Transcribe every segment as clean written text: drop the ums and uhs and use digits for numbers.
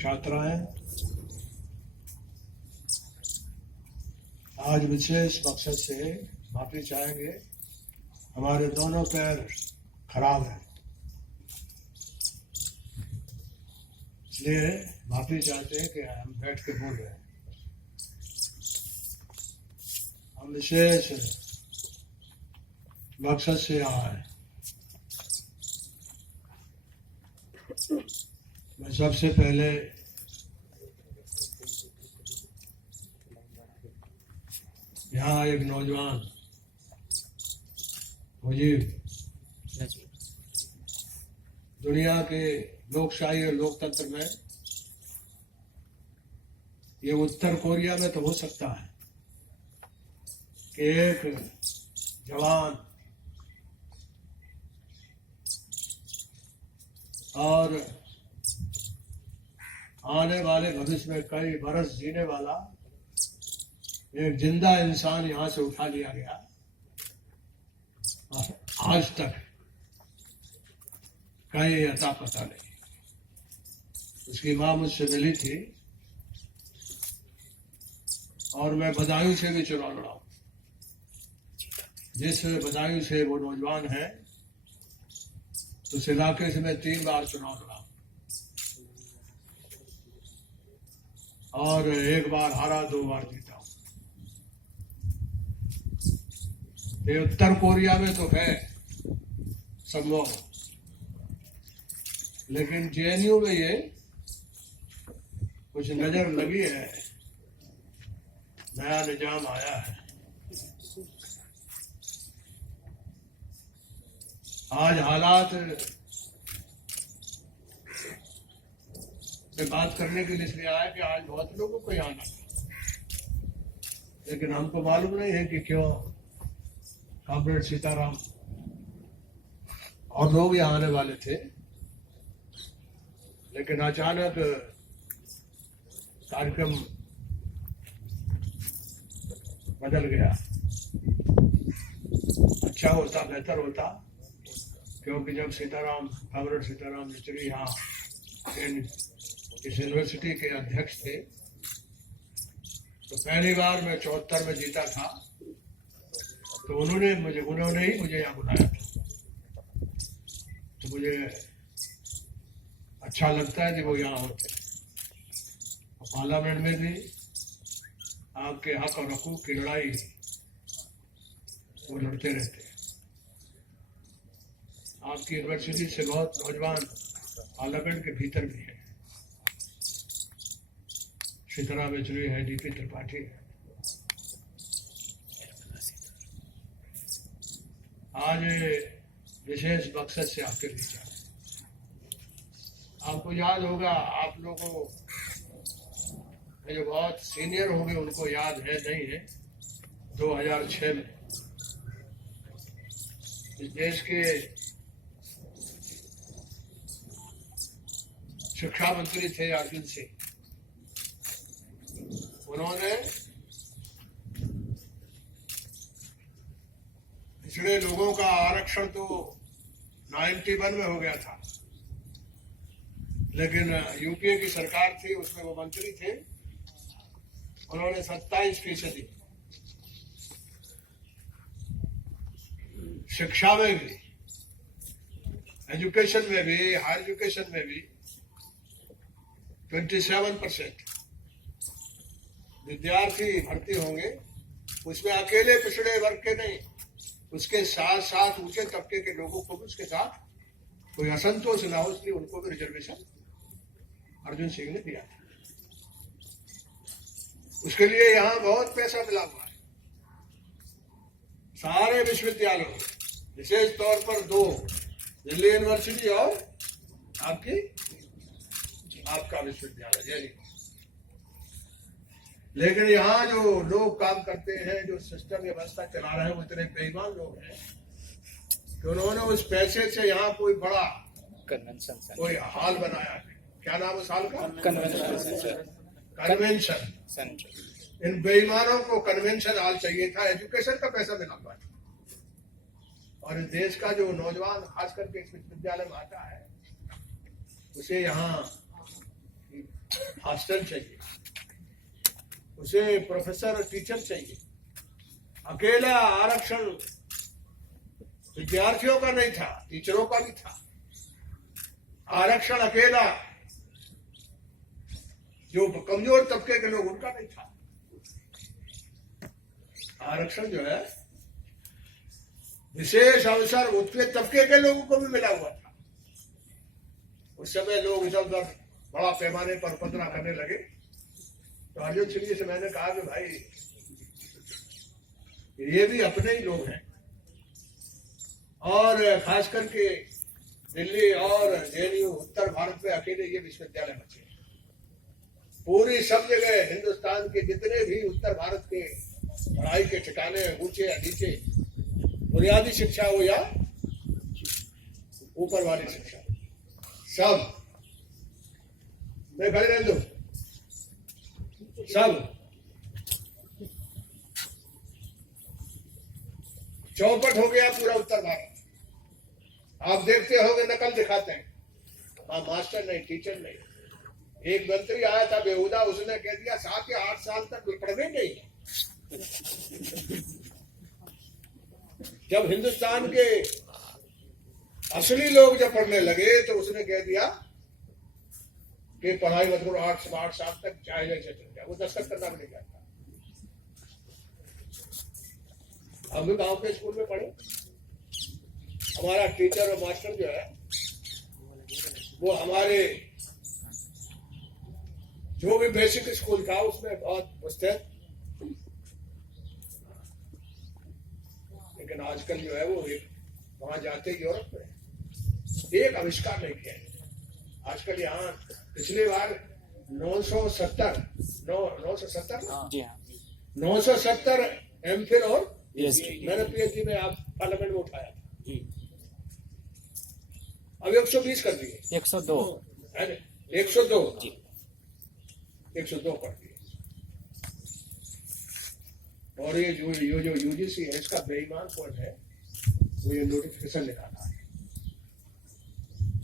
छात्राएं आज विशेष मकसद से माफी चाहेंगे। हमारे दोनों पैर खराब हैं, इसलिए माफी चाहते हैं कि हम बैठ के बोल रहे हैं। हम विशेष मकसद से यहाँ आए। मैं सबसे पहले यहाँ एक नौजवान मुजीब दुनिया के लोकशाही और लोकतंत्र में ये उत्तर कोरिया में तो हो सकता है कि एक जवान और आने वाले भविष्य में कई बरस जीने वाला एक जिंदा इंसान यहां से उठा लिया गया। आज तक कहीं अता पता नहीं। उसकी मां मुझसे मिली थी और मैं बदायूं से भी चुनाव लड़ा हूं। जिस बदायूं से वो नौजवान है उस इलाके से मैं 3 बार चुनाव लड़ा और 1 बार हारा, 2 बार जीता हूं। ये उत्तर कोरिया में तो है संभव, लेकिन जेएनयू में ये कुछ नजर लगी है। नया निजाम आया है। आज हालात पे बात करने के लिए इसलिए आया कि आज बहुत लोगों को यहाँ आना था, लेकिन हमको मालूम नहीं है कि क्यों कॉमरेड सीताराम और लोग यहाँ आने वाले थे, लेकिन अचानक कार्यक्रम बदल गया। अच्छा होता, बेहतर होता, क्योंकि जब कॉमरेड सीताराम मिस्त्री यहाँ इस यूनिवर्सिटी के अध्यक्ष थे तो पहली बार मैं 74 में जीता था, तो उन्होंने ही मुझे यहाँ बुलाया था। तो मुझे अच्छा लगता है कि वो यहाँ होते। पार्लियामेंट में भी आपके हक और हकूक की लड़ाई वो लड़ते रहते हैं। आपकी यूनिवर्सिटी से बहुत नौजवान पार्लियामेंट के भीतर भी है। सीताराम येचुरी है, डीपी त्रिपाठी है। आज विशेष मकसद से आपके बीच आए। आपको याद होगा, आप लोगों जो बहुत सीनियर होंगे उनको याद है, नहीं है, 2006 में इस देश के शिक्षा मंत्री थे अर्जुन सिंह। उन्होंने पिछड़े लोगों का आरक्षण तो 91 में हो गया था, लेकिन यूपीए की सरकार थी, उसमें वो मंत्री थे, उन्होंने 27% शिक्षा में भी, एजुकेशन में भी, हायर एजुकेशन में भी 27% विद्यार्थी भर्ती होंगे। उसमें अकेले पिछड़े वर्ग के नहीं, उसके साथ साथ ऊंचे तबके के लोगों को भी उसके साथ कोई असंतोष ना हो, इसलिए उनको भी रिजर्वेशन अर्जुन सिंह ने दिया था। उसके लिए यहाँ बहुत पैसा मिला हुआ है। सारे विश्वविद्यालयों, विशेष तौर पर 2, दिल्ली यूनिवर्सिटी और आपका विश्वविद्यालय दिल्ली। लेकिन यहाँ जो लोग काम करते हैं, जो सिस्टम व्यवस्था चला रहे हैं, वो इतने बेईमान लोग हैं कि उन्होंने उस पैसे से यहाँ कोई बड़ा कन्वेंशन, कोई हाल बनाया है। क्या नाम उस हाल का? कन्वेंशन। इन बेईमानों को कन्वेंशन हाल चाहिए था, एजुकेशन का पैसा मिला हुआ था। और इस देश का जो नौजवान खास करके इस विश्वविद्यालय में आता है, उसे यहाँ हॉस्टल चाहिए, उसे प्रोफेसर और टीचर चाहिए। अकेला आरक्षण विद्यार्थियों का नहीं था, टीचरों का भी था। आरक्षण अकेला जो कमजोर तबके के लोग, उनका नहीं था। आरक्षण जो है विशेष अवसर उत्पीड़ित तबके के लोगों को भी मिला हुआ था। उस समय लोग इधर उधर बड़ा पैमाने पर उपद्रव करने लगे, तो अर्जुन सिंह जी से मैंने कहा कि भाई ये भी अपने ही लोग हैं, और खास करके दिल्ली और जेएनयू उत्तर भारत में अकेले ये विश्वविद्यालय बचे। पूरी सब जगह हिंदुस्तान के जितने भी उत्तर भारत के पढ़ाई के ठिकाने, ऊंचे या नीचे, बुनियादी शिक्षा हो या ऊपर वाली शिक्षा, सब मैं खड़े रहने दो, सब चौपट हो गया पूरा उत्तर भारत। आप देखते होंगे नकल दिखाते हैं, हाँ मास्टर नहीं, टीचर नहीं। एक मंत्री आया था बेहुदा, उसने कह दिया 7 या 8 साल तक पढ़ने नहीं। जब हिंदुस्तान के असली लोग जब पढ़ने लगे तो उसने कह दिया कि पढ़ाई मत करो, 8 साल तक चाहे जैसे चल जाए। वो दस्तखत करना भी नहीं चाहता। हम भी गांव के स्कूल में पढ़े, हमारा टीचर और मास्टर जो है वो हमारे जो भी बेसिक स्कूल था उसमें बहुत मुस्तैद, लेकिन आजकल जो है वो वहां जाते यूरोप में एक आविष्कार नहीं किया। आजकल यहाँ पिछली बार 970 एमफिल और मैंने पीएचडी में आप पार्लियामेंट में उठाया था, अब 120 कर दिए, 102 कर दिए। और ये जो यूजीसी है, इसका बेईमान कौन है, वो ये नोटिफिकेशन निकाला है।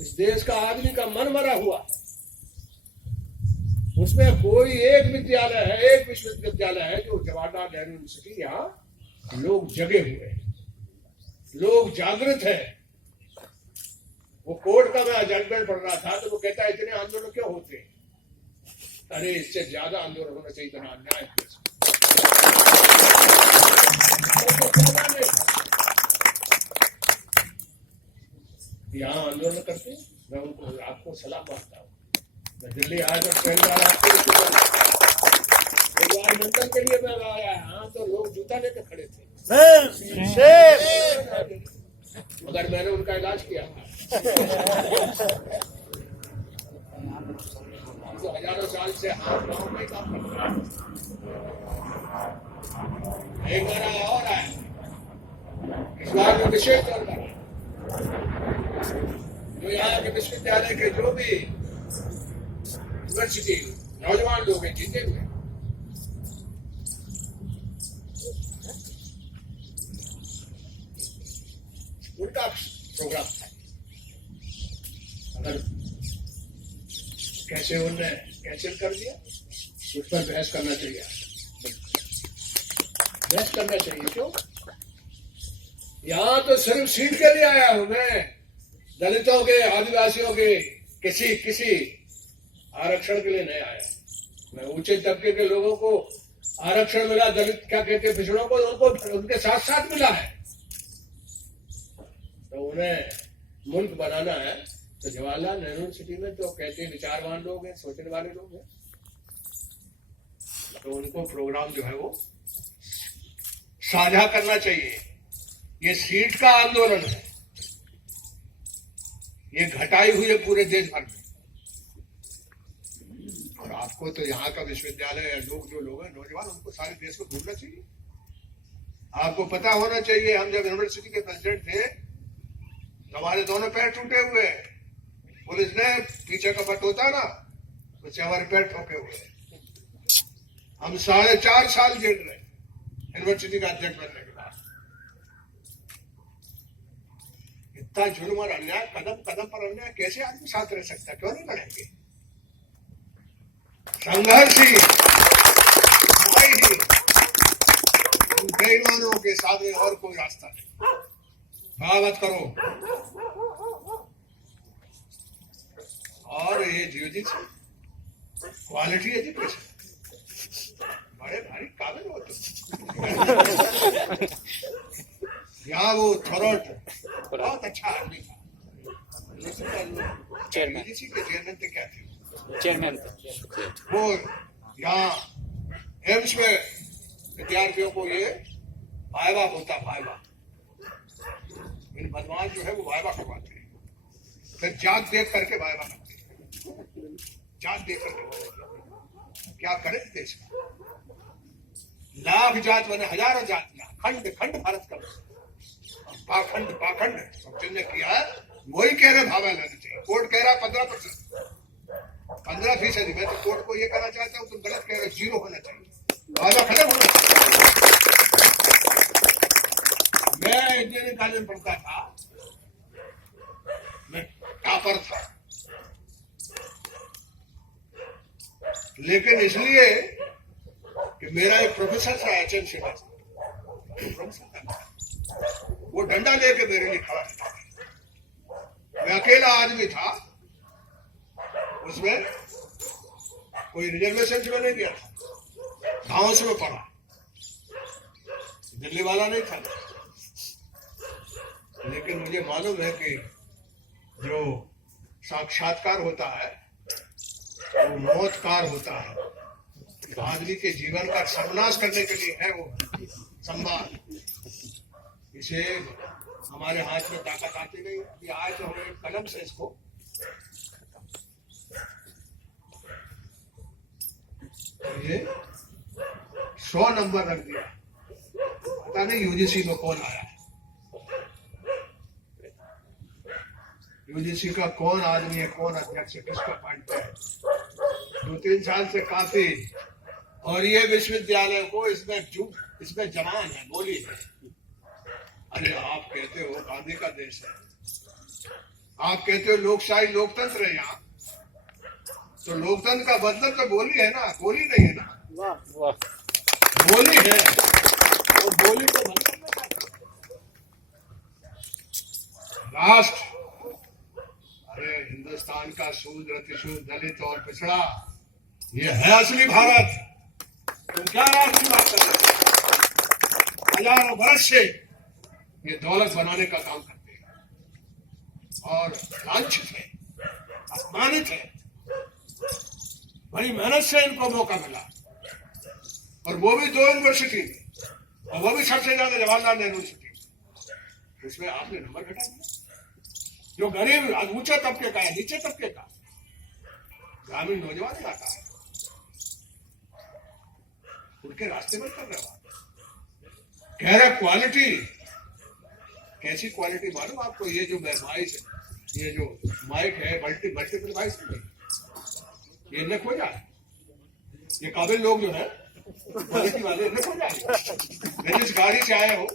इस देश का आदमी का मन मरा हुआ है, उसमें कोई एक विद्यालय है, एक विश्वविद्यालय है जो जवाहरलाल नेहरू यूनिवर्सिटी, यहाँ लोग जगे हुए हैं, लोग जागृत हैं। वो कोर्ट का मैं जजमेंट पढ़ रहा था तो वो कहता है इतने आंदोलन क्यों होते हैं? अरे इससे ज्यादा आंदोलन होना चाहिए, इतना अन्याय यहाँ आंदोलन करते। मैं उनको आपको सलाह मानता हूँ। मैं दिल्ली आया तो पहली बार मंडल के लिए मैं आया, हाँ तो लोग जूता लेकर खड़े थे, मगर मैंने उनका इलाज किया था। तो हजारों साल से हाथ पाँव में काम करता है। एक बार और आया, इस बार में विशेष तौर पर जो यहाँ के विश्वविद्यालय के जो भी यूनिवर्सिटी नौजवान लोग हैं, जीते हुए, उनका प्रोग्राम था। अगर कैसे उन्होंने कैंसिल कर दिया, उस पर बहस करना चाहिए, बहस करना चाहिए। क्यों? यहाँ तो सिर्फ सीट के लिए आया हूं मैं, दलितों के, आदिवासियों के किसी आरक्षण के लिए नहीं आया। मैं ऊंचे तबके के लोगों को आरक्षण मिला, दलित क्या कहते हैं पिछड़ों को, उनको उनके साथ साथ मिला है। तो उन्हें मुल्क बनाना है तो जवाहरलाल नेहरू यूनिवर्सिटी में तो कहते हैं विचारवान लोग हैं, सोचने वाले लोग हैं, तो उनको प्रोग्राम जो है वो साझा करना चाहिए। ये सीट का आंदोलन है, ये घटाई हुई है पूरे देश भर में। और आपको तो यहाँ का विश्वविद्यालय या लोग जो लोग हैं नौजवान, उनको सारे देश को घूमना चाहिए। आपको पता होना चाहिए, हम जब यूनिवर्सिटी के प्रेसिडेंट थे तो हमारे दोनों पैर टूटे हुए, पुलिस ने पीछे का बट होता ना, उससे हमारे पैर ठोके हुए। हम 4.5 साल जेल रहे यूनिवर्सिटी का अध्यक्ष बनने के बाद। इतना जुल्म और अन्याय, कदम कदम पर अन्याय, कैसे आदमी साथ रह सकता है? क्यों नहीं लड़ेंगे? संघर्ष ही, लड़ाई ही, उन बेईमानों के साथ में और कोई रास्ता नहीं। बगावत करो। और ये जीवजी क्वालिटी एजुकेशन, बड़े भारी काबिल हो तुम। यहाँ वो थोरोट बहुत अच्छा आदमी था, चेयरमैन के चेयरमैन थे, क्या थे चेयरमैन थे वो। यहाँ एम्स में विद्यार्थियों को ये वाइवा होता, वाइवा, इन बदमाश जो है वो वाइवा करवाते हैं, फिर जात देख करके वाइवा करते हैं, जात देख करके। क्या करे देश का? लाख जात बने, हजारों जातियां, खंड खंड भारत का, पाखंड पाखंड जिनने किया है वही कह रहे भावा लेना चाहिए। कोर्ट कह रहा 15%, 15%। मैं तो कोर्ट को ये कहना चाहता हूँ, तुम गलत कह रहे, 0 होना चाहिए, भावा खत्म होना चाहिए। मैं इंजीनियरिंग कॉलेज में पढ़ता था, मैं टॉपर था, लेकिन इसलिए कि मेरा एक प्रोफेसर था HM शिवा, वो डंडा लेके मेरे लिए खड़ा था। मैं अकेला आदमी था उसमें, कोई रिजर्वेशन में नहीं गया था, गांव से में पढ़ा, दिल्ली वाला नहीं था। लेकिन मुझे मालूम है कि जो साक्षात्कार होता है वो मौतकार होता है, आदमी के जीवन का सर्वनाश करने के लिए है वो संवाद। इसे हमारे हाथ में ताकत आती नहीं। अभी आए तो हमें कलम से इसको ये 100 नंबर रख दिया। पता नहीं यूजीसी में कौन आया, यूजीसी का कौन आदमी है, कौन अध्यक्ष है, किसका पॉइंट है। 2-3 साल से काफी, और ये विश्वविद्यालय को इसमें जवान है, बोली है। अरे आप कहते हो गांधी का देश है, आप कहते हो लोकशाही लोकतंत्र है यहाँ, तो लोकतंत्र का मतलब तो बोली है ना, बोली नहीं है ना। वाह, बोली है, वो बोली तो मतलब राष्ट्र। अरे हिंदुस्तान का शूद्र, अतिशूद्र, दलित और पिछड़ा, ये है असली भारत। तुम क्या राष्ट्र की बात कर रहे हो? हजारों वर्ष से ये दौलत बनाने का काम करते हैं और लांछित है, अपमानित है। बड़ी मेहनत से इनको मौका मिला, और वो भी 2 यूनिवर्सिटी में, और वो भी सबसे ज्यादा जवाहरलाल नेहरू यूनिवर्सिटी। इसमें आपने नंबर घटा दिया। जो गरीब ऊंचे तबके का है, नीचे तबके का ग्रामीण नौजवान इलाका है, उनके रास्ते में कर रहे हो। कह रहे क्वालिटी, कैसी क्वालिटी मालूम आपको? ये जो माइक, ये जो माइक है मल्टीपल वाइस नहीं, ये न खो जाए। ये काबिल लोग जो है क्वालिटी वाले न खो जाए। मैं जिस गाड़ी से आया हूँ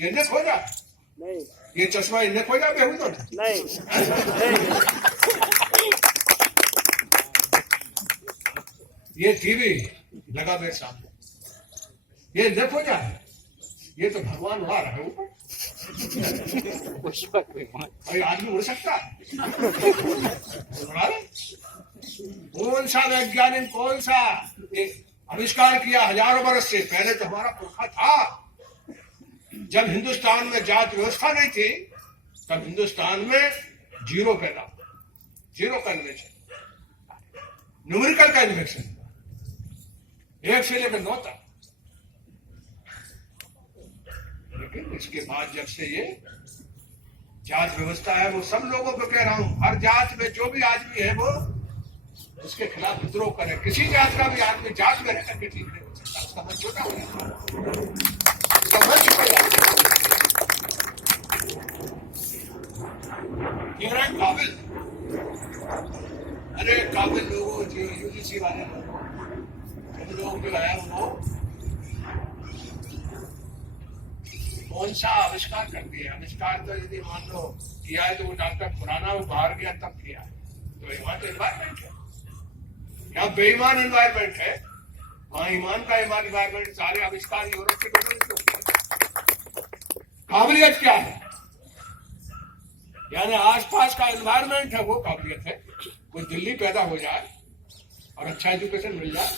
ये न खो जाए, ये चश्मा इन्हें खो जाए बेहू तो नहीं। ये टीवी लगा मेरे सामने, ये न खो जाए। ये तो भगवान उड़ा रहा है ऊपर, भाई आदमी उड़ सकता है? कौन सा वैज्ञानिक, कौन सा आविष्कार किया हजारों वर्ष से पहले? तो हमारा पुरखा था। जब हिंदुस्तान में जात व्यवस्था नहीं थी, तब हिंदुस्तान में 0 पैदा, 0 का इन्वेंशन, न्यूमेरिकल का इन्वेंशन, 1 से लेकर 9 तक। लेकिन इसके बाद जब से ये जात व्यवस्था है, वो सब लोगों को कह रहा हूं, हर जात में जो भी आदमी है वो उसके खिलाफ विद्रोह करे। किसी जात का भी आदमी जात में रहकर के ठीक नहीं हो सकता, उसका मन छोटा हो जाता है, उसका मन छोटा जाता है। काबिल, अरे काबिल लोगों यूजीसी वाले तुम लोग जो है वो कौन सा आविष्कार कर दिया? आविष्कार तो यदि मान लो किया है तो वो डॉक्टर पुराना वो बाहर गया तब किया है, तो ईमान तो एनवायरमेंट है। क्या बेईमान एनवायरमेंट है? वहां ईमान का एनवायरमेंट, सारे आविष्कार यूरोप के लोगों ने किया। काबिलियत क्या है? यानी आसपास का एनवायरमेंट है वो काबिलियत है। कोई दिल्ली पैदा हो जाए और अच्छा एजुकेशन मिल जाए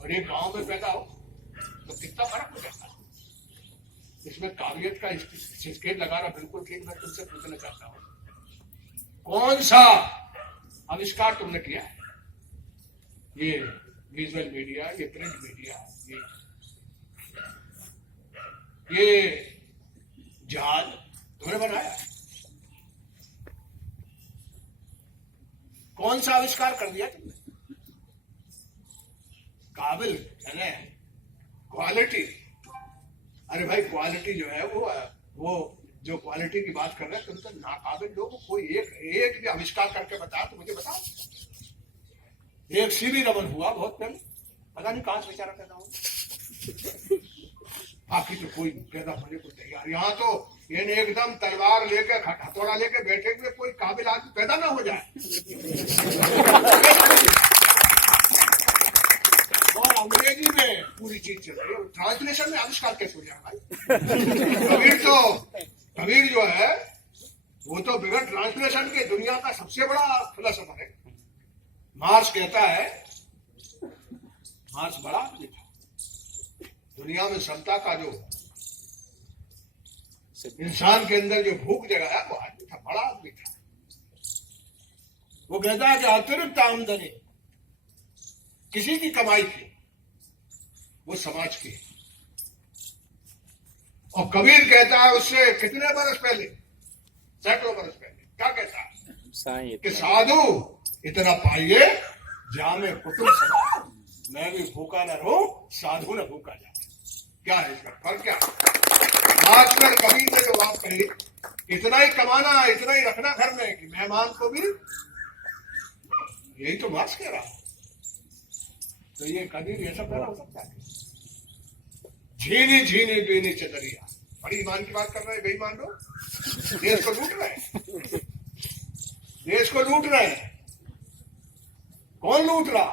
और एक गांव में पैदा हो तो कितना फर्क हो जाता है। इसमें काबिलियत का स्केल लगाना बिल्कुल ठीक। मैं तुमसे पूछना चाहता हूं, कौन सा आविष्कार तुमने किया है? ये विजुअल मीडिया, ये प्रिंट मीडिया, ये जहाज तुमने बनाया? कौन सा आविष्कार कर दिया तुमने? काबिल है क्वालिटी। अरे भाई क्वालिटी जो है वो जो क्वालिटी की बात कर रहे हैं, तुम तो नाकाबिल लोग। कोई एक भी आविष्कार करके बताया तो मुझे बताओ। एक सीवी रमन हुआ बहुत पहले, पता नहीं कहां से बेचारा पैदा हुआ। बाकी तो कोई पैदा होने को तैयार। यहाँ तो ये एकदम तलवार लेके हथौड़ा लेके बैठे हुए कोई काबिल आदमी पैदा ना हो जाए। और अंग्रेजी में पूरी चीज चल रही है, ट्रांसलेशन में आविष्कार कैसे हो जाए भाई? कबीर जो है वो तो बिगड़ ट्रांसलेशन के दुनिया का सबसे बड़ा फिलोसोफर है। मार्क्स कहता है, मार्क्स बड़ा आदमी था, दुनिया में समता का जो इंसान के अंदर जो भूख जगाया वो आदमी था, बड़ा आदमी था। वो कहता है कि अतिरिक्त आमदनी किसी की कमाई की, वो समाज की। और कबीर कहता है उससे कितने बरस पहले, सैकड़ों बरस पहले, क्या कहता है कि साधु इतना पाइए जामे कुटुंब समाए, मैं भी भूखा न रहूं साधु न भूखा जाए। क्या है इसका फर्क? क्या आजकल कबीर ने जो बात कही, इतना ही कमाना, इतना ही रखना घर में कि मेहमान को भी, यही तो मार्क्स कह रहा है। तो ये कबीर ये सब पैदा हो सकता है? झीनी झीनी बीनी चदरिया, बड़ी ईमान की बात कर रहे हैं बेईमान लोग। देश को लूट रहे हैं, देश को लूट रहे हैं। कौन लूट रहा?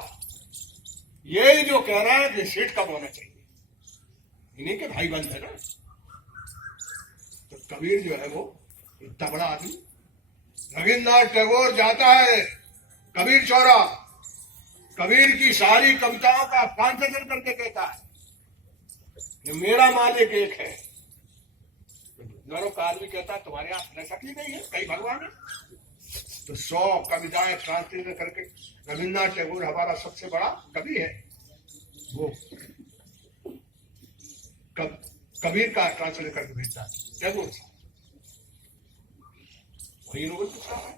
यही जो कह रहा है कि सीट कम होना चाहिए, इन्हीं के भाई बंद है ना। तो कबीर जो है वो इतना बड़ा आदमी। रविन्द्रनाथ टैगोर जाता है कबीर चौरा, कबीर की सारी कविताओं का ट्रांसलेशन करके कहता है कि मेरा मालिक एक है। दोनों का आदमी कहता है तुम्हारे यहाँ फिलॉसफी नहीं है, कई भगवान है। तो 100 कविताएं ट्रांसलेशन करके, रविन्द्रनाथ टैगोर हमारा सबसे बड़ा कवि है, वो कबीर का ट्रांसलेट करके भेजता है टैगोर से, वही नोबेल पुरस्कार है।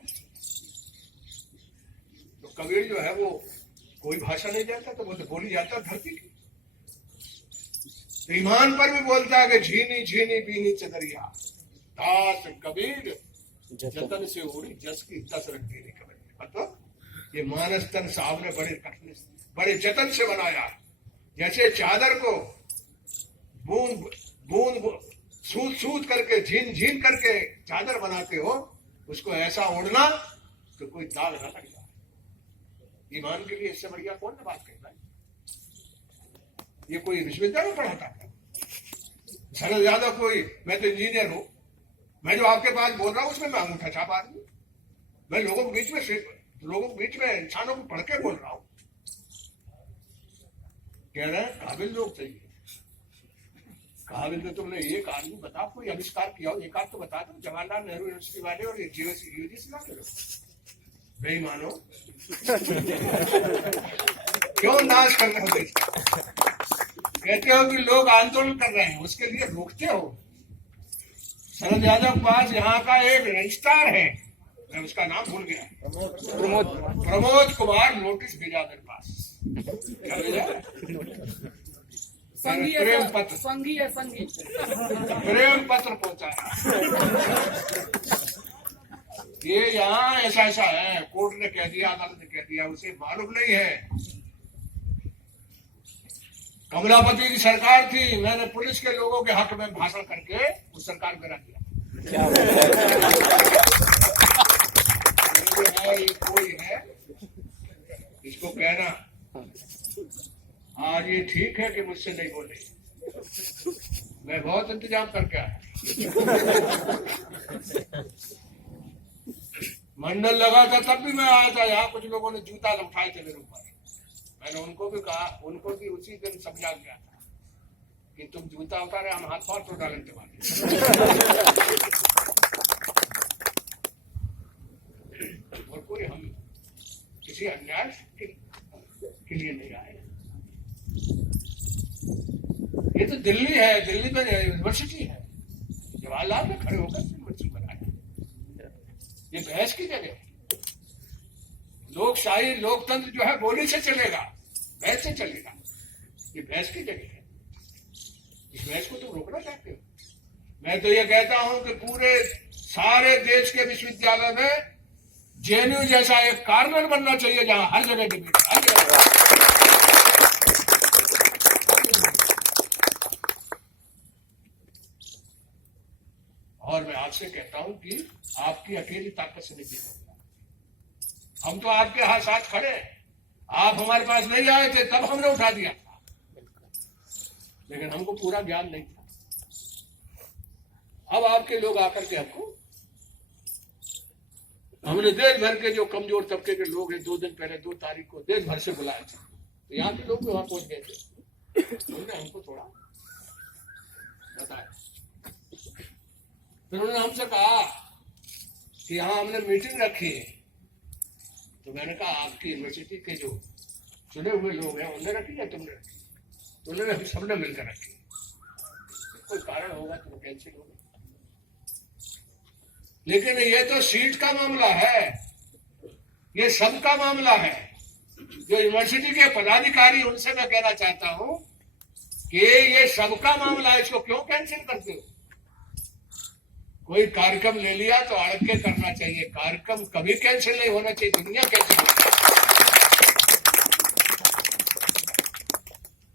तो कबीर जो है वो कोई भाषा नहीं जानता, तो वो तो बोली जाता धरती की। तो ईमान पर भी बोलता है कि झीनी झीनी बीनी चदरिया, दास कबीर जतन से उड़ी जस की दस रख देने कबीर। मतलब ये मानस तन साहब ने बड़े जतन से बनाया। जैसे चादर को बूंद बूंद सूद सूद करके, झीन झीन करके चादर बनाते हो, उसको ऐसा ओढ़ना तो कोई दाग न लग जाए। ईमान के लिए इससे बढ़िया कौन बात कहता है? ये कोई विश्वविद्यालय में पढ़ाता है? शरद यादव कोई, मैं तो इंजीनियर हूं, मैं जो आपके पास बोल रहा हूं उसमें मैं अंगूठा छाप आदमी। मैं लोगों के बीच में इंसानों को पढ़ के बोल रहा हूं। कह रहे हैं काबिल लोग चाहिए। काबिल तो तुमने एक आदमी बताओ, कोई आविष्कार किया हो, एक आध तो बता दो। जवाहरलाल नेहरू यूनिवर्सिटी वाले और ये यूजीसी वाले बेईमानो, क्यों नाश कर रहे हो देश? कहते हो कि लोग आंदोलन कर रहे हैं, उसके लिए रोकते हो। शरद यादव के पास यहाँ का एक रजिस्ट्रार है, मैं उसका नाम भूल गया, प्रमोद कुमार, नोटिस भेजा मेरे पास। क्या भेजा? प्रेम पत्र, प्रेम पत्र पहुंचाया। ये यहाँ ऐसा ऐसा है, कोर्ट ने कह दिया, अदालत ने कह दिया, उसे मालूम नहीं है कमलापति की सरकार थी, मैंने पुलिस के लोगों के हक में भाषण करके उस सरकार को गिरा दिया। ये कोई है इसको कहना आज ये ठीक है कि मुझसे नहीं बोले, मैं बहुत इंतजाम करके आया। मंडल लगा था तब भी मैं आया था, यहाँ कुछ लोगों ने जूता उठाए थे मेरे ऊपर, मैंने उनको भी कहा, उनको भी उसी दिन समझा गया था कि तुम जूता उतारे हम हाथ पाथ तो डालेंगे तुम्हारे। और कोई हम किसी अन्याय के लिए नहीं आए। ये तो दिल्ली है, दिल्ली में यूनिवर्सिटी है, जवाहरलाल में खड़े होकर यूनिवर्सिटी बनाया। ये बहस की जगह है। लोकशाही लोकतंत्र जो है बोली से चलेगा, बहस से चलेगा। ये बहस की जगह है, इस बहस को तुम रोकना चाहते हो। मैं तो ये कहता हूं कि पूरे सारे देश के विश्वविद्यालय में जेएनयू जैसा एक कार्नर बनना चाहिए जहां हर जगह डिबेट, हर जगह। और मैं आपसे कहता हूं कि आपकी अकेली ताकत से नहीं जीत होगा। हम तो आपके हाथ साथ खड़े हैं, आप हमारे पास नहीं आए थे तब हमने उठा दिया था, लेकिन हमको पूरा ज्ञान नहीं था। अब आपके लोग आकर के हमने देश भर के जो कमजोर तबके के लोग हैं 2 दिन पहले 2 तारीख को देश भर से बुलाए थे, तो यहाँ के लोग भी वहां पहुंच गए थे। उन्होंने हमको थोड़ा बताया, फिर उन्होंने हमसे कहा कि यहाँ हमने मीटिंग रखी है, तो मैंने कहा आपकी यूनिवर्सिटी के जो चुने हुए लोग हैं उन्होंने रखी या तुमने रखी? तो उन्होंने हम सबने मिलकर रखी। कोई कारण होगा तो कैंसिल होगा, लेकिन ये तो सीट का मामला है, ये सबका मामला है। जो यूनिवर्सिटी के पदाधिकारी उनसे मैं कहना चाहता हूं कि ये सबका मामला है, इसको क्यों कैंसिल करते हो? कोई कार्यक्रम ले लिया तो अड़क के करना चाहिए, कार्यक्रम कभी कैंसिल नहीं होना चाहिए, दुनिया कैंसिल होना चाहिए।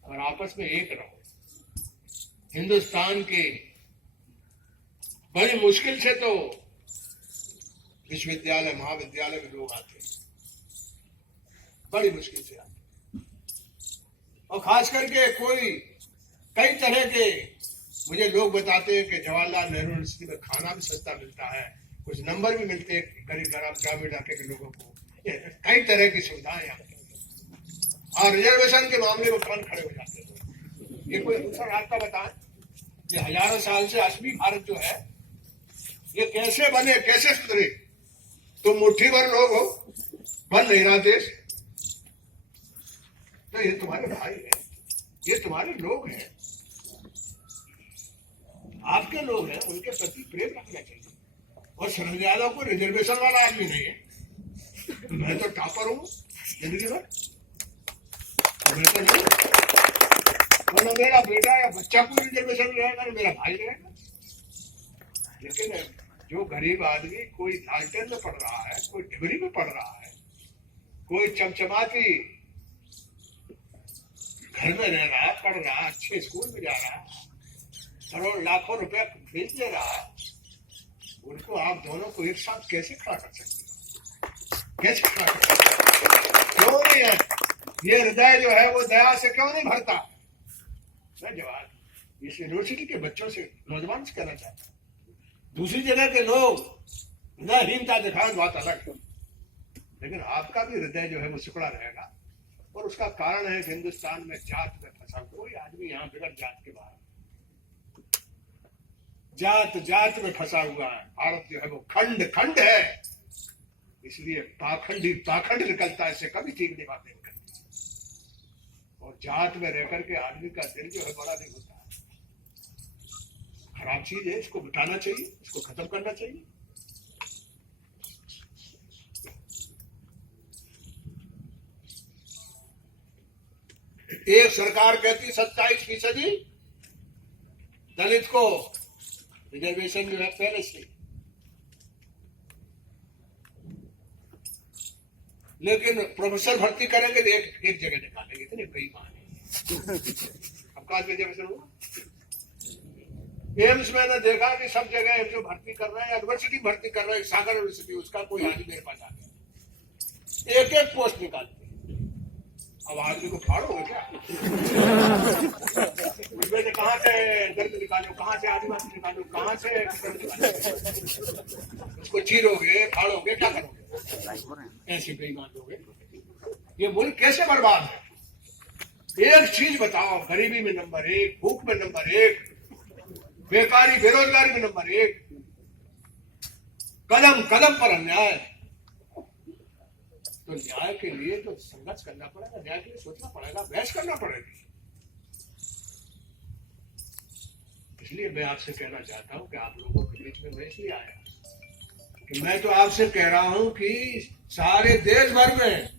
और आपस में एक रहो। हिंदुस्तान के बड़ी मुश्किल से तो विश्वविद्यालय महाविद्यालय में लोग आते हैं, बड़ी मुश्किल से आते, और खास करके कोई कई तरह के मुझे लोग बताते हैं कि जवाहरलाल नेहरू यूनिवर्सिटी में खाना भी सस्ता मिलता है, कुछ नंबर भी मिलते हैं गरीब ग्रामीण इलाके के लोगों को, कई तरह की सुविधाएं यहाँ पे, और रिजर्वेशन के मामले में कान खड़े हो जाते हैं। ये कोई दूसरा रास्ता बताएं? ये हजारों साल से असली भारत जो है ये कैसे बने, कैसे सुधरे? तुम मुट्ठी भर लोग हो, बन नहीं रहा देश, तो ये तुम्हारे भाई है, ये तुम्हारे लोग हैं, आपके लोग हैं, उनके प्रति प्रेम रखना चाहिए। और शरद यादव को रिजर्वेशन वाला आदमी नहीं है, मैं तो टॉपर हूं जिंदगी भर, मैं तो नहीं, तो मेरा बेटा या बच्चा को रिजर्वेशन रहेगा, मेरा भाई रहेगा। लेकिन जो गरीब आदमी कोई लालटेन में पढ़ रहा है, कोई डिग्री में पढ़ रहा है, कोई चमचमाती घर में रह रहा है, पढ़ रहा है, अच्छे स्कूल में जा रहा है, करोड़ लाखों रुपया फीस दे रहा है, उनको आप दोनों को एक साथ कैसे खड़ा कर सकते हैं? कैसे खड़ा कर सकते हैं? क्यों नहीं है ये हृदय जो है वो दया से क्यों नहीं भरता? मैं जवाब इस यूनिवर्सिटी के बच्चों से, नौजवान से कहना चाहता हूँ। दूसरी जगह के लोग हृदयहीनता दिखाएं, बात अलग है, लेकिन आपका भी हृदय जो है वो सिकुड़ा रहेगा। और उसका कारण है कि हिंदुस्तान में जात में फंसा कोई आदमी यहाँ बिगड़ जात के बाहर, जात में फंसा हुआ है। भारत जो है वो खंड खंड है, इसलिए पाखंड निकलता है, इसे कभी ठीक नहीं बातें निकलती। और जात में रह करके आदमी का दिल जो है बड़ा नहीं होता है, खराब चीज है, इसको मिटाना चाहिए, इसको खत्म करना चाहिए। एक सरकार कहती 27% दलित को रिजर्वेशन जो है पहले से, लेकिन प्रोफेसर भर्ती करेंगे तो एक जगह निकालेंगे, इतने बेईमान है। अब कहा रिजर्वेशन हुआ? एम्स में ने देखा कि सब जगह जो भर्ती कर रहे हैं, यूनिवर्सिटी भर्ती कर रहे हैं, सागर यूनिवर्सिटी, उसका कोई आदमी मेरे पास आ गया, एक एक पोस्ट निकालते। अब आदमी को फाड़ोगे क्या? उसमें से कहाँ से दर्द निकालो, कहाँ से आदिवासी निकालो, कहाँ से उसको चीरोगे, फाड़ोगे, क्या करोगे? ऐसे बेईमान लोगे। ये मुल्क कैसे बर्बाद है? एक चीज बताओ, गरीबी में नंबर 1, भूख में नंबर 1, बेकारी बेरोजगारी में नंबर 1, कदम कदम पर अन्याय। तो न्याय के लिए तो संघर्ष करना पड़ेगा, न्याय के लिए सोचना पड़ेगा, बहस करना पड़ेगी। इसलिए मैं आपसे कहना चाहता हूं कि आप लोगों के बीच में मैं इसलिए आया कि मैं तो आपसे कह रहा हूं कि सारे देश भर में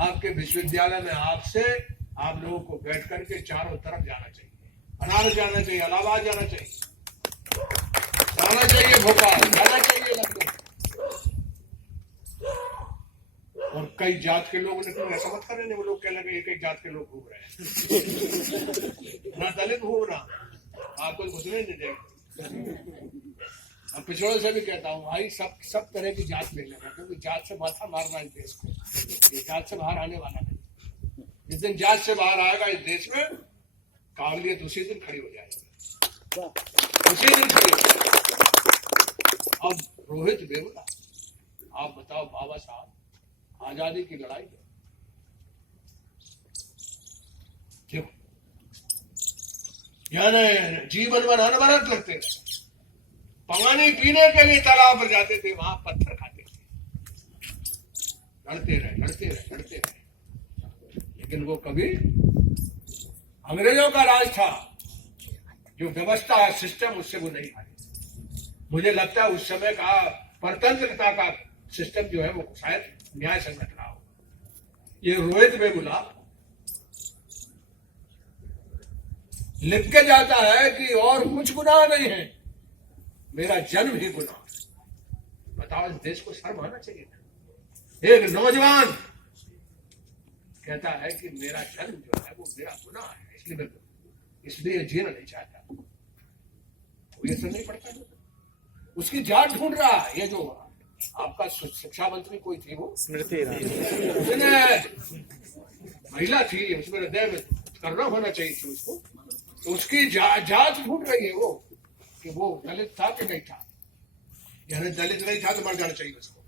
आपके विश्वविद्यालय में आप लोगों को बैठ करके चारों तरफ जाना चाहिए। बनारस जाना चाहिए, इलाहाबाद जाना चाहिए, भोपाल जाना चाहिए, लखनऊ। और कई जात के लोग ने ऐसा मत करें, वो लोग कहने लगे एक जात के लोग घूम रहे हैं। ना दलित घूम रहा, आपको घुसने नहीं देंगे। पिछड़ों से भी कहता हूँ भाई, सब तरह की जात ले लेना, क्योंकि जात से माथा मारना इस देश को, ये जात से बाहर आने वाला नहीं। जिस दिन जात से बाहर आएगा इस देश में, काबिलियत उसी दिन खड़ी हो जाएगी, उसी दिन खड़ी हो जाएगी। अब रोहित वेमुला, आप बताओ, बाबा साहब आजादी की लड़ाई है क्यों? यानी जीवन भर अनवरत लगते थे, पानी पीने के लिए तालाब पर जाते थे, वहां पत्थर खाते थे, लड़ते रहे। लेकिन वो कभी, अंग्रेजों का राज था, जो व्यवस्था सिस्टम, उससे वो नहीं हारे। मुझे लगता है उस समय का परतंत्रता का सिस्टम जो है वो शायद न्याय संगत रहा हो। ये रोहित वेमुला लिख के जाता है कि और कुछ गुनाह नहीं है, मेरा जन्म ही गुनाह। बताओ, इस देश को शर्म आना चाहिए था। एक नौजवान कहता है कि मेरा जन्म जो है वो मेरा गुनाह है, इसलिए जीना नहीं चाहता। वो ये सब नहीं पढ़ता, उसकी जात ढूंढ रहा है। ये जो आपका शिक्षा मंत्री कोई थी, वो स्मृति ईरानी, महिला थी, उसमें हृदय में करुणा होना चाहिए थी उसको, तो उसकी जात ढूंढ रही है वो, कि वो दलित था कि नहीं था। यानी दलित नहीं था तो मर जाना चाहिए उसको।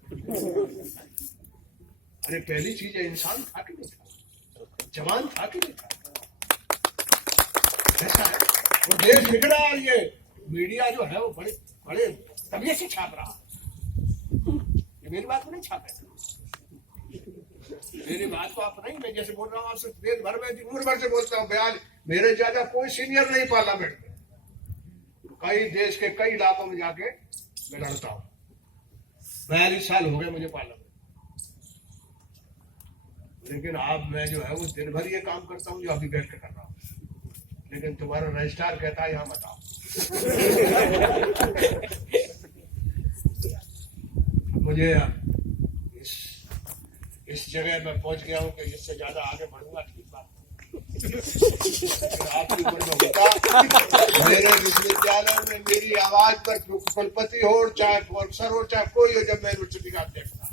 अरे पहली चीज है, इंसान था कि नहीं था, जवान था कि नहीं था। ऐसा है वो देश बिगड़ा। और ये मीडिया जो है वो बड़े तबियत से छाप रहा। ये मेरी बात को नहीं छापे, मेरी बात को आप नहीं, मैं जैसे बोल रहा हूँ आपसे देश भर में उम्र भर से बोलता हूँ, बयान मेरे ज्यादा कोई सीनियर नहीं पार्लियामेंट में। कई देश के कई इलाकों में जाके मैं लड़ता हूँ। 42 साल हो गए मुझे पार्लियामेंट, लेकिन अब मैं जो है वो दिन भर ये काम करता हूँ जो अभी बैठ के कर रहा हूँ। लेकिन तुम्हारा रजिस्ट्रार कहता है यहाँ मत आओ। मुझे इस जगह में पहुंच गया हूँ कि इससे ज्यादा आगे बढ़ूंगा, ठीक बात। आपकी उम्र में होता, मेरे विश्वविद्यालय में मेरी आवाज पर कुलपति हो, चाहे प्रोफेसर हो, चाहे कोई हो, जब मैं यूनिवर्सिटी का अध्यक्ष था,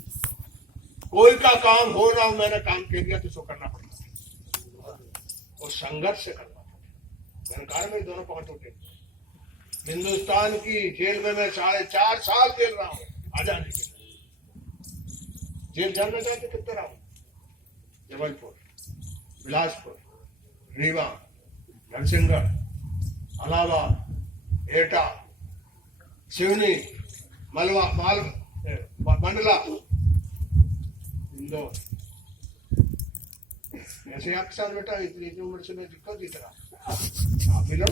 कोई का काम हो ना हो, मैंने काम कर दिया तो उसको करना पड़ता और संघर्ष से करना पड़ता। मैंने कहा मेरे दोनों पकड़ टूटे। हिंदुस्तान की जेल में मैं 4.5 साल जेल रहा हूँ आजादी के। जेल जानना चाहते कितने रहा हूँ? जबलपुर, बिलासपुर, रीवा, नरसिंहगढ़, इलाहाबाद, एटा, सिवनी, मंडला, इंदौर। ऐसे आपके साथ बेटा इतनी उम्र से मैं दिक्कत जीत रहा। आप मिलो,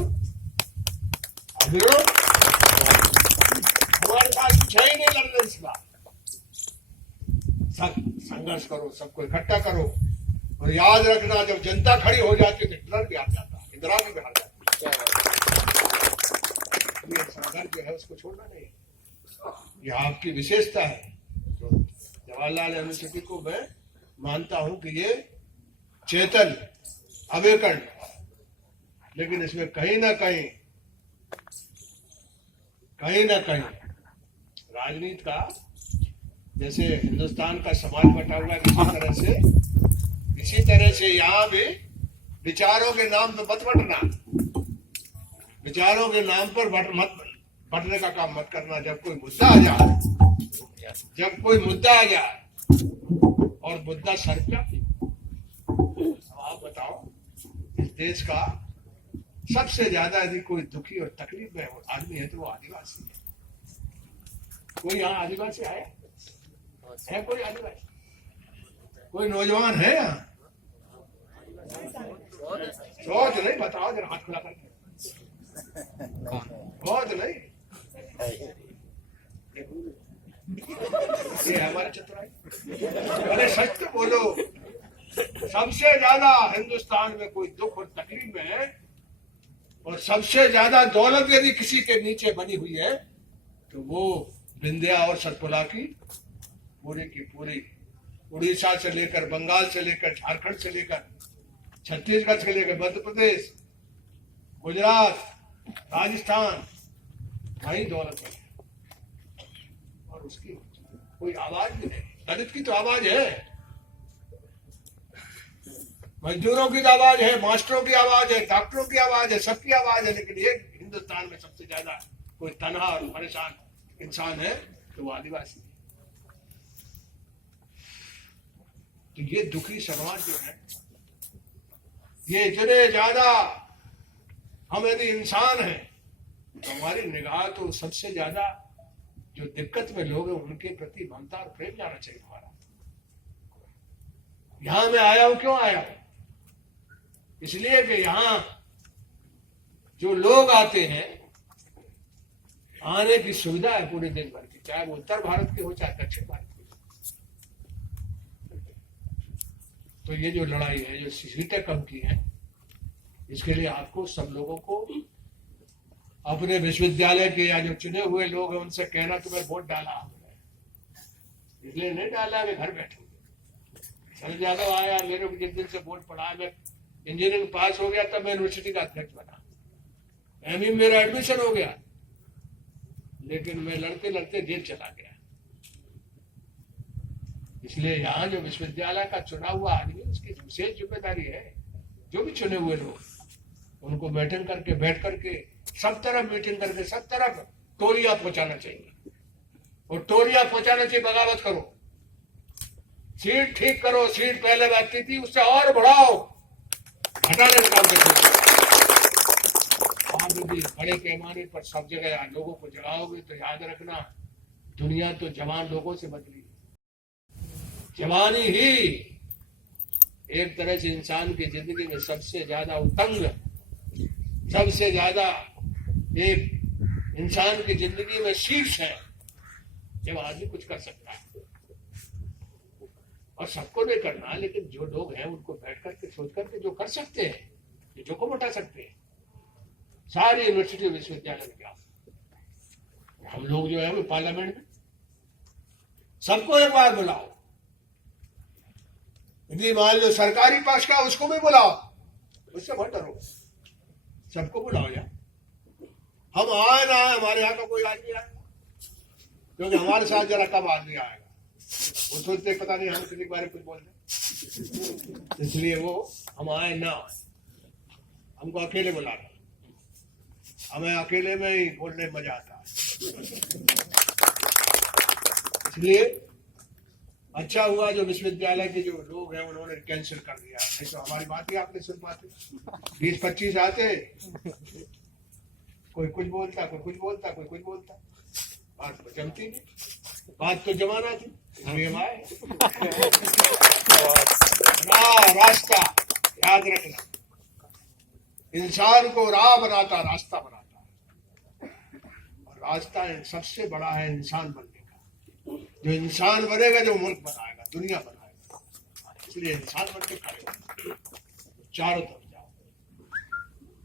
हमारे पास कुछ है ही नहीं लड़ने इसका। सब संघर्ष करो, सबको इकट्ठा करो, और याद रखना जब जनता खड़ी हो जाती है तो डर भी आ जाता है, इंदिरा भी बाहर जाती है। संघर्ष जो है उसको छोड़ना नहीं, ये आपकी विशेषता है। तो जवाहरलाल यूनिवर्सिटी को मैं मानता हूं कि ये चेतन अवेकन, लेकिन इसमें कहीं ना कहीं राजनीति का, जैसे हिंदुस्तान का समाज बटा हुआ इसी तरह से यहाँ भी विचारों के नाम पर मत बंटना, विचारों के नाम पर बंटने का काम मत करना। जब कोई मुद्दा आ जाए और मुद्दा सर पे, आप बताओ, इस देश का सबसे ज्यादा यदि कोई दुखी और तकलीफ में आदमी है तो वो आदिवासी है। कोई यहाँ आदिवासी आया है? कोई आदिवासी, कोई नौजवान है यहाँ? सोच नहीं, बताओ जरा हाथ खुला करके। बहुत नहीं, ये हमारे चतुराई। अरे सच तो बोलो, सबसे ज्यादा हिंदुस्तान में कोई दुख और तकलीफ में है और सबसे ज्यादा दौलत यदि किसी के नीचे बनी हुई है तो वो विंध्या और सतपुड़ा की पूरी उड़ीसा से लेकर, बंगाल से लेकर, झारखंड से लेकर, छत्तीसगढ़ से लेकर, मध्य प्रदेश, गुजरात, राजस्थान, वही दौलत है और उसकी कोई आवाज भी नहीं। दलित की तो आवाज है, मजदूरों की आवाज है, मास्टरों की आवाज है, डॉक्टरों की आवाज है, सबकी आवाज है, लेकिन ये हिंदुस्तान में सबसे ज्यादा कोई तनहा और परेशान इंसान है तो वो आदिवासी है। तो ये दुखी समाज जो है, ये इतने ज्यादा हम यदि इंसान हैं तो हमारी निगाह तो सबसे ज्यादा जो दिक्कत में लोग हैं उनके प्रति ममता और प्रेम जाना चाहिए हमारा। यहां मैं आया हूं, क्यों आया हूं? इसलिए कि यहां जो लोग आते हैं, आने की सुविधा है पूरे दिन भर की, चाहे वो उत्तर भारत के हो चाहे दक्षिण भारत के। तो ये जो लड़ाई है, जो सीटें कम की है, इसके लिए आपको सब लोगों को अपने विश्वविद्यालय के या जो चुने हुए लोग हैं उनसे कहना तुम्हें वोट डाला हमने, इसलिए नहीं डाला वे घर बैठे। शरद यादव आया, मेरे को जिस दिन से वोट पड़ा, मैं इंजीनियरिंग पास हो गया तब मैं यूनिवर्सिटी का अध्यक्ष बना, एमई में मेरा एडमिशन हो गया, लेकिन मैं लड़ते लड़ते जेल चला गया। इसलिए यहाँ जो विश्वविद्यालय का चुना हुआ आदमी, उसकी विशेष जिम्मेदारी है, जो भी चुने हुए लोग उनको बैठ करके सब तरफ मीटिंग करके सब तरफ टोलियां पहुंचाना चाहिए, और टोलियां पहुंचाना चाहिए। बगावत करो, सीट ठीक करो, सीट पहले बैठती थी उससे और बढ़ाओ, हटाने का काम करो। आप यदि बड़े पैमाने पर सब जगह लोगों को जगाओगे तो याद रखना, दुनिया तो जवान लोगों से बदली। जवानी ही एक तरह से इंसान की जिंदगी में सबसे ज्यादा उतंग, सबसे ज्यादा एक इंसान की जिंदगी में शीर्ष है, जब आदमी कुछ कर सकता है। और सबको नहीं करना, लेकिन जो लोग हैं उनको बैठ करके सोच करके जो कर सकते हैं, जो को उठा सकते हैं, सारी यूनिवर्सिटी विश्वविद्यालय में क्या हम लोग जो है वो पार्लियामेंट में सबको एक बार बुलाओ। यदि मान लो सरकारी पक्ष का, उसको भी बुलाओ, उससे मत डरो, सबको बुलाओ यार। हम आए ना आए, हमारे यहाँ का कोई आदमी आएगा, क्योंकि हमारे साथ जरा कम आदमी आएगा, वो सोचते पता नहीं हम किसी के बारे में कुछ बोल रहे, इसलिए वो हम आए ना आए, हमको अकेले बुला रहे, हमें अकेले में ही बोलने में मजा आता है। इसलिए अच्छा हुआ जो विश्वविद्यालय के जो लोग हैं उन्होंने कैंसिल कर दिया, नहीं तो हमारी बात ही आप नहीं सुन पाते। 20-25 आते, कोई कुछ बोलता, कोई कुछ बोलता, कोई कुछ बोलता, बात तो जमती नहीं, बात तो जमाना थी। हम आए रास्ता याद रखना, इंसान को राह बनाता, रास्ता बनाता है, और रास्ता सबसे बड़ा है इंसान बनने का। जो इंसान बनेगा जो मुल्क बनाएगा, दुनिया बनाएगा। इसलिए इंसान बन के खड़े हो, चारों तरफ जाओ।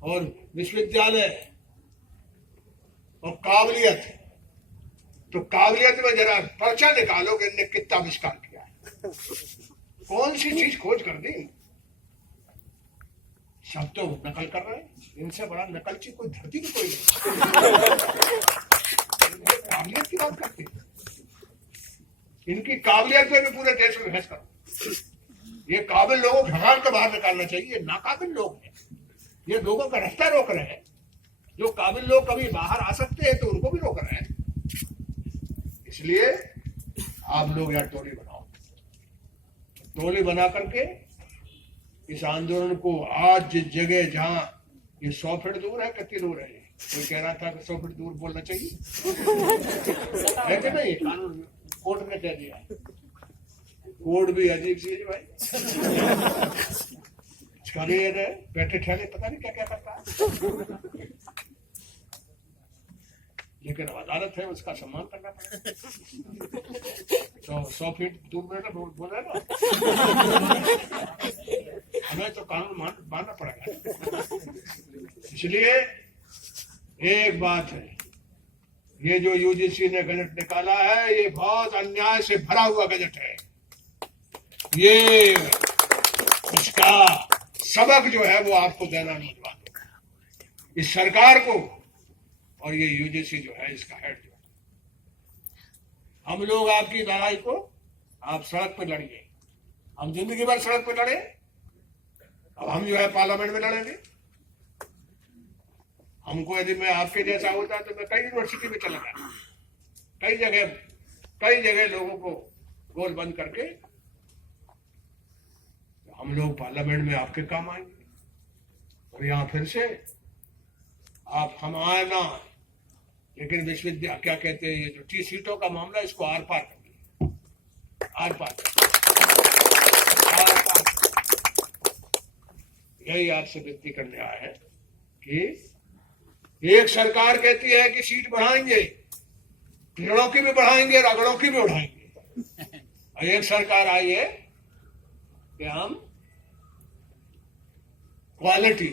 और विश्वविद्यालय और काबिलियत, तो काबिलियत में जरा पर्चा निकालो कि इनने कितना आविष्कार किया है, कौन सी चीज खोज कर दी। सब तो नकल कर रहे हैं, इनसे बड़ा नकलची कोई धरती में कोई नहीं। काबिलियत की बात करते हैं, इनकी काबिलियत में भी पूरे देश में बहस करो। ये काबिल लोगों को भगाड़ कर बाहर निकालना चाहिए, ये नाकाबिल लोग हैं, ये लोगों का रास्ता रोक रहे हैं। जो काबिल लोग कभी बाहर आ सकते हैं तो उनको भी रोक रहे हैं। इसलिए आप लोग यार टोली बनाओ, टोली बना करके इस आंदोलन को आज जिस जगह जहां ये 100 फीट दूर है, कितनी दूर है, कोई कह रहा था कि 100 फीट दूर बोलना चाहिए है कि नहीं, कानून कोर्ट ने कह दिया है। कोर्ट भी अजीब सी है भाई, करियर है, बैठे ठहरे पता नहीं क्या क्या करता है, लेकिन अदालत है, उसका सम्मान करना पड़ेगा। तो 100 फीट दूर बैठा बोल रहे ना, हमें तो कानून मानना पड़ेगा। इसलिए एक बात है, ये जो यूजीसी ने गजट निकाला है, ये बहुत अन्याय से भरा हुआ गजट है। ये इसका सबक जो है वो आपको देना नौजवान, इस सरकार को, और ये यूजीसी जो है इसका हेड जो है। हम लोग आपकी लड़ाई को, आप सड़क पे लड़िए, हम जिंदगी भर सड़क पे लड़े, अब हम जो है पार्लियामेंट में लड़ेंगे। हमको यदि मैं आपके जैसा होता तो मैं कई यूनिवर्सिटी में चला गया, कई जगह लोगों को गोल बंद करके हम लोग पार्लियामेंट में आपके काम आएंगे। और यहाँ फिर से आप हम आए ना, लेकिन विश्वविद्यालय क्या कहते हैं, ये जो 30 सीटों का मामला, इसको आर पार करिए, आर पार। यही आपसे विनती करने आया है कि एक सरकार कहती है कि सीट बढ़ाएंगे, पिछड़ों की भी बढ़ाएंगे, रगड़ों की भी बढ़ाएंगे, और एक सरकार आई है कि हम क्वालिटी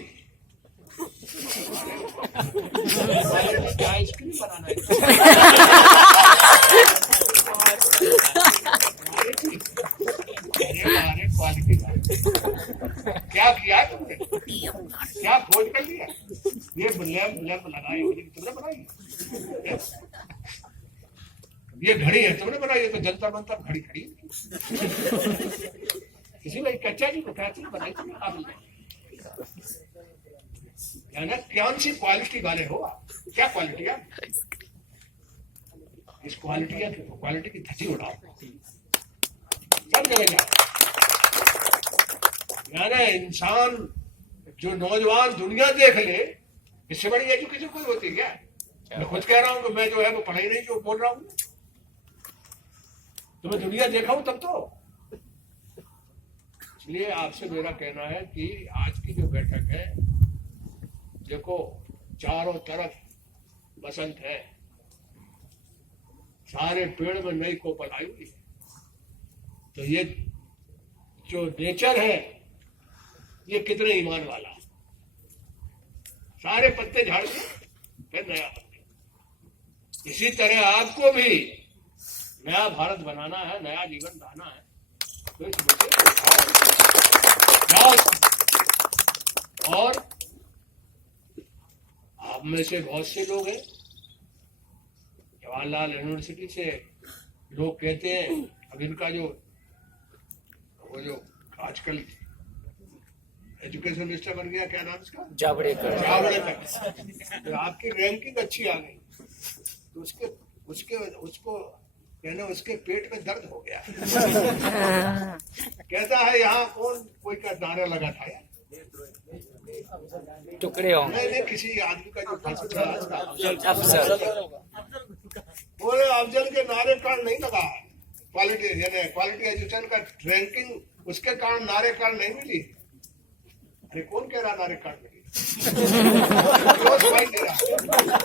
आइसक्रीम बनाना है, क्वालिटी क्या किया तुमने, क्या खोज कर लिया, ये लैंप लगाई तुमने बनाई, ये घड़ी है तुमने बनाई, है तो जंतर मंतर घड़ी खड़ी किसी भाई कच्चा जी को बनाई तुमने, ना कौन सी क्वालिटी वाले हो आप, क्या क्वालिटी है, इस क्वालिटी की धज्जी उड़ाओ, सब जगह जाओ। यानी इंसान जो नौजवान दुनिया देख ले, इससे बड़ी एजुकेशन कोई होती है क्या? मैं खुद कह रहा हूं कि मैं जो है वो पढ़ाई नहीं जो बोल रहा हूं, तो मैं दुनिया देखा हूं तब तो। इसलिए आपसे मेरा कहना है कि आज की जो बैठक है, देखो चारों तरफ बसंत है, सारे पेड़ में नई कोपल आई हुई है, तो ये जो नेचर है ये कितने ईमान वाला, सारे पत्ते झाड़ के फिर नया पत्ते। इसी तरह आपको भी नया भारत बनाना है, नया जीवन दाना है, तो इस और आप में से बहुत से लोग हैं, जवाहरलाल यूनिवर्सिटी से लोग कहते हैं, अब इनका जो वो जो आजकल एजुकेशन मिनिस्टर बन गया, क्या नाम इसका, जावड़ेकर, तो आपकी रैंकिंग अच्छी आ गई, तो उसको कहना उसके पेट में दर्द हो गया कहता है यहाँ कोई का नारा लगा था यार, टुकड़े होंगे, नहीं किसी आदमी का जो अफसर बोले अफजल के नारे कारण नहीं लगा, क्वालिटी एजुकेशन का रैंकिंग उसके कारण नारे कारण नहीं मिली। अरे कौन कह रहा नारे कारण मिली?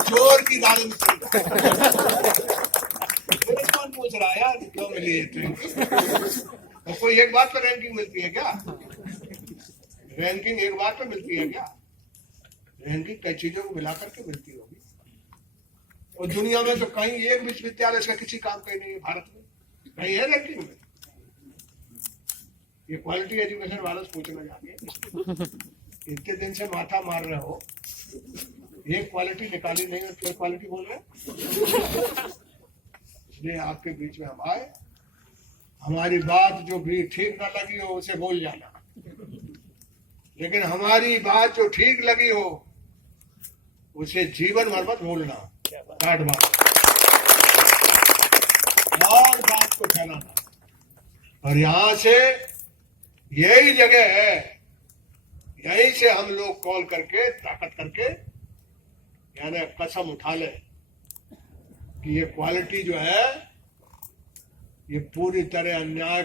चोर की दाल कौन पूछ रहा है यार क्यों मिली है? तो कोई एक बात पर रैंकिंग मिलती है क्या? रैंकिंग एक बात पर मिलती है क्या? रैंकिंग कई चीजों को मिलाकर के मिलती होगी, और दुनिया में तो कहीं एक विश्वविद्यालय का किसी काम का नहीं है, भारत में कहीं है रैंकिंग में? ये क्वालिटी एजुकेशन वालों से पूछना चाहिए। इतने दिन से माथा मार रहे हो, एक क्वालिटी निकाली नहीं और क्या क्वालिटी बोल रहे? इसलिए आपके बीच में हम आए। हमारी बात जो भी ठीक ना लगी हो उसे बोल जाना, लेकिन हमारी बात जो ठीक लगी हो उसे जीवन भर मत भूलना। काट बात और बात को फैलाना। और यहां से यही जगह है, यहीं से हम लोग कॉल करके ताकत करके यानी कसम उठा ले कि ये क्वालिटी जो है ये पूरी तरह अन्याय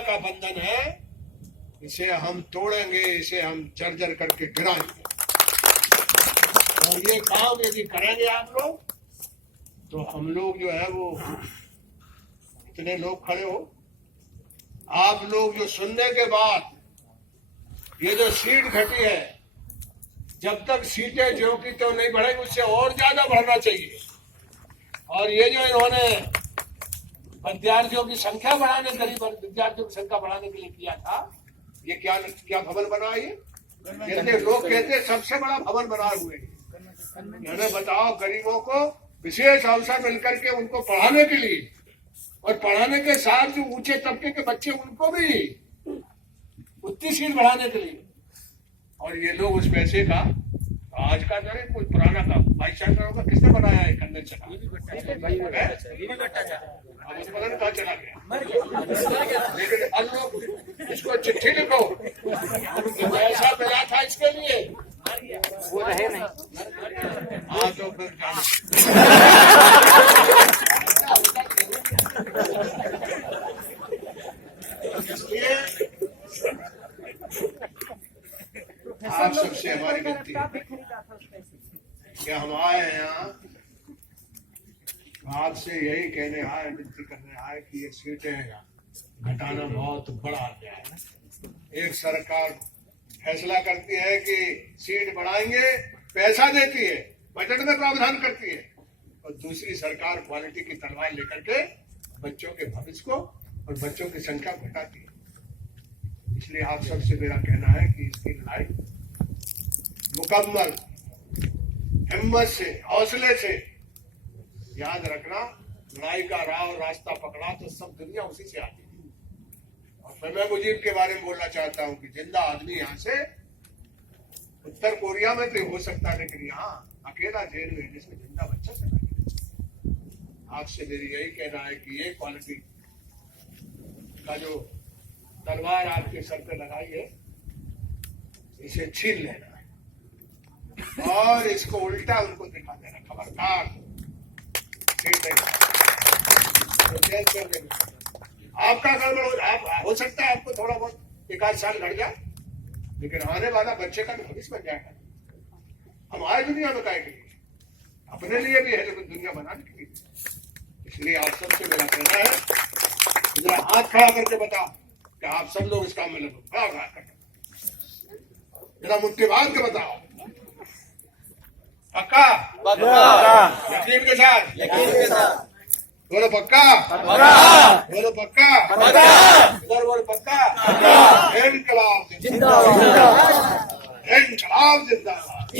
का बंधन है। इसे हम तोड़ेंगे, इसे हम जर्जर करके गिराएंगे। और ये काम यदि करेंगे आप लोग तो हम लोग जो है वो इतने लोग खड़े हो, आप लोग जो सुनने के बाद ये जो सीट घटी है, जब तक सीटें जो की तो नहीं बढ़ेंगी उससे और ज्यादा बढ़ना चाहिए। और ये जो इन्होंने विद्यार्थियों की संख्या बढ़ाने, गरीब विद्यार्थियों की संख्या बढ़ाने के लिए किया था, ये क्या भवन बना? ये लोग कहते सबसे बड़ा भवन बनाए हुए। यानी बताओ, गरीबों को विशेष अवसर मिलकर के उनको पढ़ाने के लिए, और पढ़ाने के साथ जो ऊंचे तबके के बच्चे उनको भी उतनी सीट बढ़ाने के लिए। और ये लोग उस पैसे का आज का करे कोई पुराना का भाई चांसलर का किसने बनाया है? कन्वेंशन कहा चला गया। लेकिन अब लोग इसको चिट्ठी लिखो, पैसा मिला था इसके लिए, वो रहे नहीं। हाँ तो फिर इसलिए आप सबसे हमारी विनती है कि हम आए हैं यहाँ, आपसे यही कहने आए, विनती करने आए कि ये सीटें घटाना बहुत बड़ा अन्याय है। एक सरकार फैसला करती है कि सीट बढ़ाएंगे, पैसा देती है, बजट में प्रावधान करती है, और दूसरी सरकार क्वालिटी की तलवार लेकर के बच्चों के भविष्य को और बच्चों की संख्या घटाती है। इसलिए आप सबसे मेरा कहना है कि इसकी लड़ाई मुकम्मल हिम्मत से, हौसले से, याद रखना, लड़ाई का रास्ता पकड़ा तो सब दुनिया उसी से आती है। और फिर मैं मुजीब के बारे में बोलना चाहता हूँ कि जिंदा आदमी यहाँ से उत्तर कोरिया में तो हो सकता है, लेकिन यहाँ अकेला जेल में जिसमें जिंदा बच्चा चला गया। आपसे मेरी यही कहना है कि ये क्वालिटी का जो तलवार आपके सर पे लगाई है, इसे छीन लेना है और इसको उल्टा उनको दिखा देना, खबरदार। आपका गड़बड़ हो सकता है, आपको थोड़ा बहुत एक आध साल घट जाए, लेकिन आने वाला बच्चे का भविष्य बन जाएगा। हम आए दुनिया में काहे के लिए? अपने लिए भी है, लेकिन दुनिया बनाने के लिए। इसलिए आप सबसे मेरा कहना है, जरा हाथ खड़ा करके बताओ कि आप सब लोग इस काम में लगो। खड़ा करके जरा मुट्ठी बांध के बताओ, पक्का? यकीन के साथ बोलो पक्का, बोलो पक्का, इधर बोलो पक्का। इनकलाब जिंदाबाद, इनकलाब जिंदाबाद।